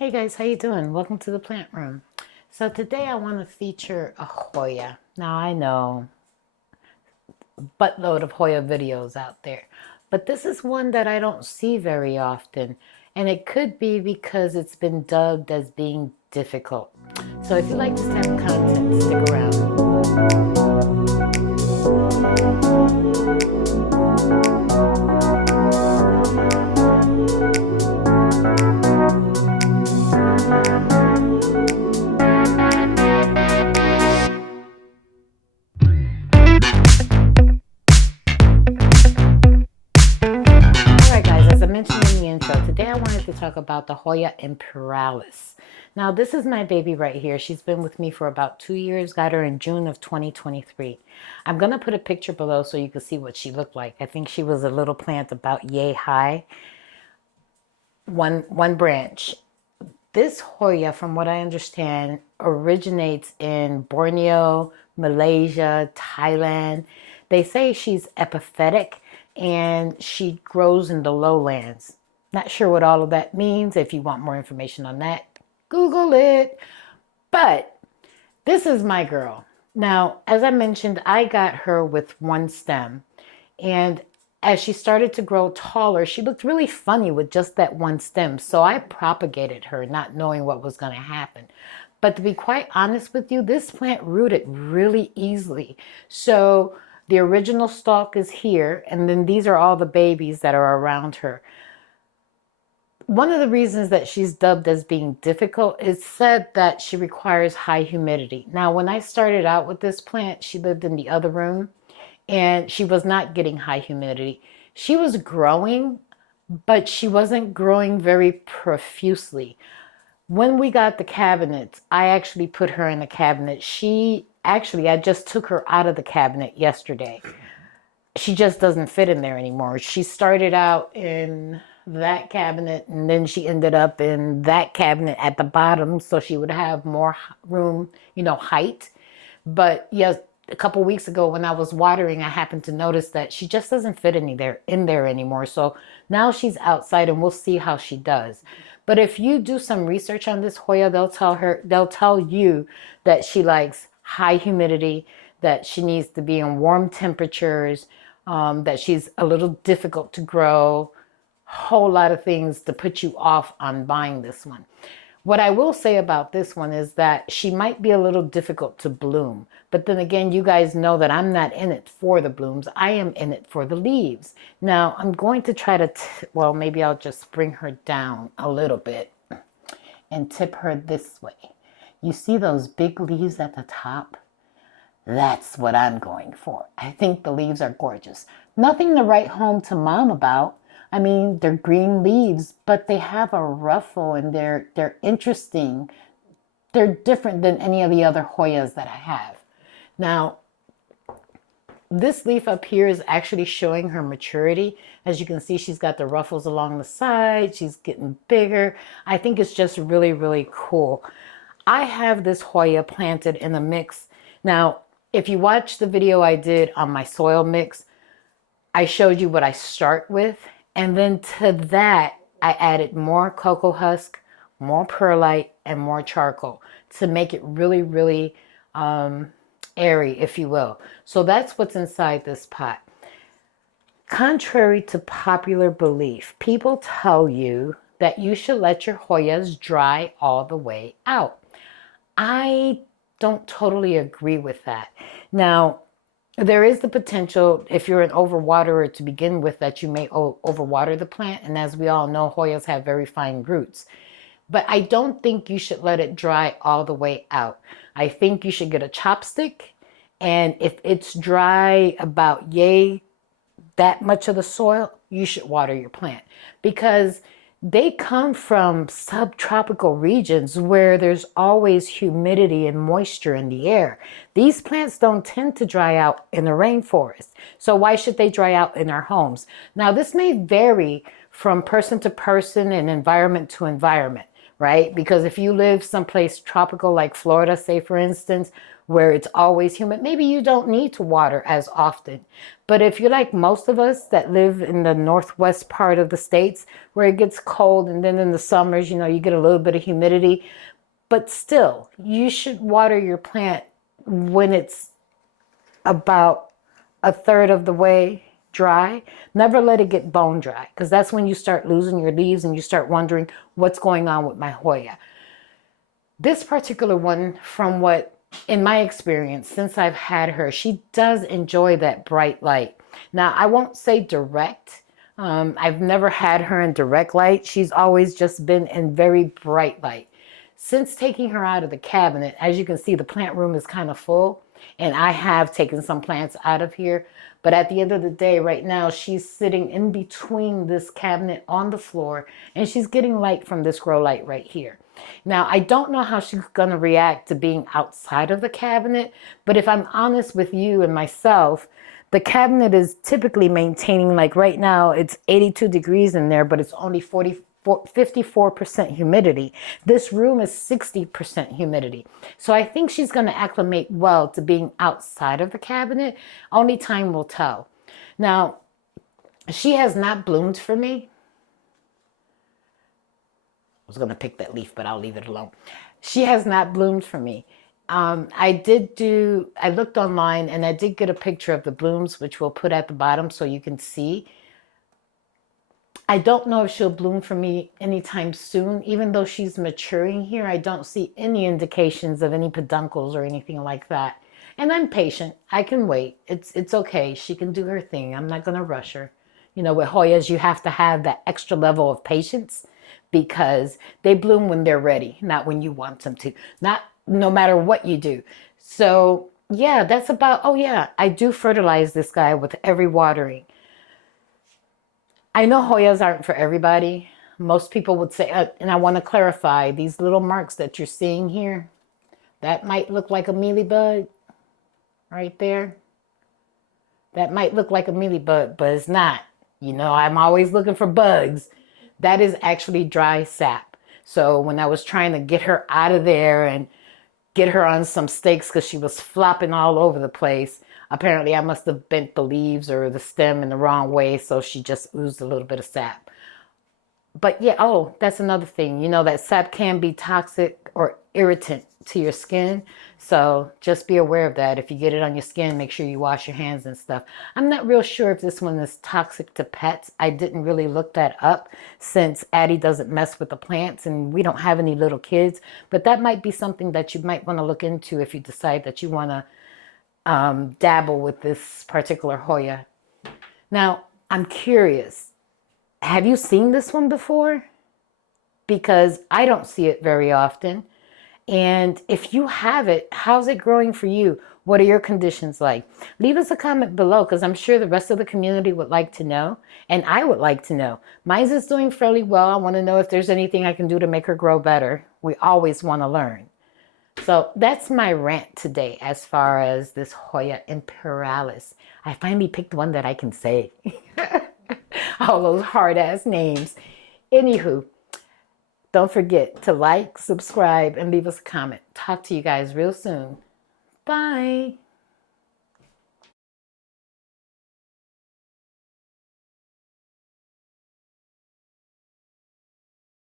Hey guys, how you doing? Welcome to the plant room. So today I want to feature a Hoya. Now I know buttload of Hoya videos out there, but this is one that I don't see very often, and it could be because it's been dubbed as being difficult. So if you like this type of content, stick around. Alright guys, as I mentioned in the intro, today I wanted to talk about the Hoya imperalis. Now this is my baby right here. She's been with me for about 2 years. Got her in June of 2023. I'm going to put a picture below so you can see what she looked like. I think she was a little plant about yay high. One branch. This Hoya, from what I understand, originates in Borneo, Malaysia, Thailand. They say she's epiphytic and she grows in the lowlands. Not sure what all of that means. If you want more information on that, Google it. But this is my girl. Now, as I mentioned, I got her with one stem. And as she started to grow taller, she looked really funny with just that one stem. So I propagated her, not knowing what was going to happen. But to be quite honest with you, this plant rooted really easily. So the original stalk is here, and then these are all the babies that are around her. One of the reasons that she's dubbed as being difficult is said that she requires high humidity. Now, when I started out with this plant, she lived in the other room and she was not getting high humidity. She was growing, but she wasn't growing very profusely. When we got the cabinets, I actually put her in the cabinet. I just took her out of the cabinet yesterday. She just doesn't fit in there anymore. She started out in that cabinet and then she ended up in that cabinet at the bottom so she would have more room, height. But yes, a couple weeks ago when I was watering, I happened to notice that she just doesn't fit in there anymore. So now she's outside and we'll see how she does. But if you do some research on this Hoya, they'll tell you that she likes high humidity, that she needs to be in warm temperatures, that she's a little difficult to grow, whole lot of things to put you off on buying this one. What I will say about this one is that she might be a little difficult to bloom. But then again, you guys know that I'm not in it for the blooms. I am in it for the leaves. Now, I'm going to try to, well, maybe I'll just bring her down a little bit and tip her this way. You see those big leaves at the top? That's what I'm going for. I think the leaves are gorgeous. Nothing to write home to mom about. I mean, they're green leaves, but they have a ruffle and they're interesting. They're different than any of the other Hoyas that I have. Now, this leaf up here is actually showing her maturity. As you can see, she's got the ruffles along the side. She's getting bigger. I think it's just really, really cool. I have this Hoya planted in a mix. Now, if you watch the video I did on my soil mix, I showed you what I start with. And then to that, I added more cocoa husk, more perlite, and more charcoal to make it really, really airy, if you will. So that's what's inside this pot. Contrary to popular belief, people tell you that you should let your Hoyas dry all the way out. I don't totally agree with that. Now, there is the potential, if you're an overwaterer to begin with, that you may overwater the plant. And as we all know, Hoyas have very fine roots. But I don't think you should let it dry all the way out. I think you should get a chopstick. And if it's dry about yay, that much of the soil, you should water your plant. Because they come from subtropical regions where there's always humidity and moisture in the air. These plants don't tend to dry out in the rainforest. So why should they dry out in our homes? Now, this may vary from person to person and environment to environment, right? Because if you live someplace tropical like Florida, say for instance, where it's always humid, maybe you don't need to water as often. But if you're like most of us that live in the northwest part of the states where it gets cold, and then in the summers, you get a little bit of humidity, but still, you should water your plant when it's about a third of the way dry. Never let it get bone dry, because that's when you start losing your leaves and you start wondering what's going on with my Hoya. This particular one, from what, in my experience, since I've had her, she does enjoy that bright light. Now, I won't say direct. I've never had her in direct light. She's always just been in very bright light. Since taking her out of the cabinet, as you can see, the plant room is kind of full, and I have taken some plants out of here. But at the end of the day, right now, she's sitting in between this cabinet on the floor, and she's getting light from this grow light right here. Now, I don't know how she's going to react to being outside of the cabinet, but if I'm honest with you and myself, the cabinet is typically maintaining, like right now, it's 82 degrees in there, but it's only 54% humidity. This room is 60% humidity. So I think she's going to acclimate well to being outside of the cabinet. Only time will tell. Now, she has not bloomed for me. I was going to pick that leaf, but I'll leave it alone. She has not bloomed for me. I looked online and I did get a picture of the blooms, which we'll put at the bottom so you can see. I don't know if she'll bloom for me anytime soon. Even though she's maturing here, I don't see any indications of any peduncles or anything like that. And I'm patient. I can wait. It's okay. She can do her thing. I'm not going to rush her. With Hoyas, you have to have that extra level of patience, because they bloom when they're ready, not when you want them to. Not no matter what you do. So yeah, that's about, oh yeah, I do fertilize this guy with every watering. I know Hoyas aren't for everybody. Most people would say, and I want to clarify, these little marks that you're seeing here, that might look like a mealybug right there. That might look like a mealybug, but it's not. I'm always looking for bugs. That is actually dry sap. So when I was trying to get her out of there and get her on some stakes because she was flopping all over the place, apparently I must have bent the leaves or the stem in the wrong way, so she just oozed a little bit of sap. But yeah, oh, that's another thing. That sap can be toxic or irritant to your skin. So just be aware of that. If you get it on your skin, make sure you wash your hands and stuff. I'm not real sure if this one is toxic to pets. I didn't really look that up, since Addie doesn't mess with the plants and we don't have any little kids. But that might be something that you might want to look into if you decide that you want to dabble with this particular Hoya. Now, I'm curious. Have you seen this one before? Because I don't see it very often. And if you have it, how's it growing for you? What are your conditions like? Leave us a comment below, because I'm sure the rest of the community would like to know. And I would like to know. Mine's is doing fairly well. I want to know if there's anything I can do to make her grow better. We always want to learn. So that's my rant today as far as this Hoya imperialis. I finally picked one that I can say. All those hard-ass names. Anywho, don't forget to like, subscribe, and leave us a comment. Talk to you guys real soon. Bye.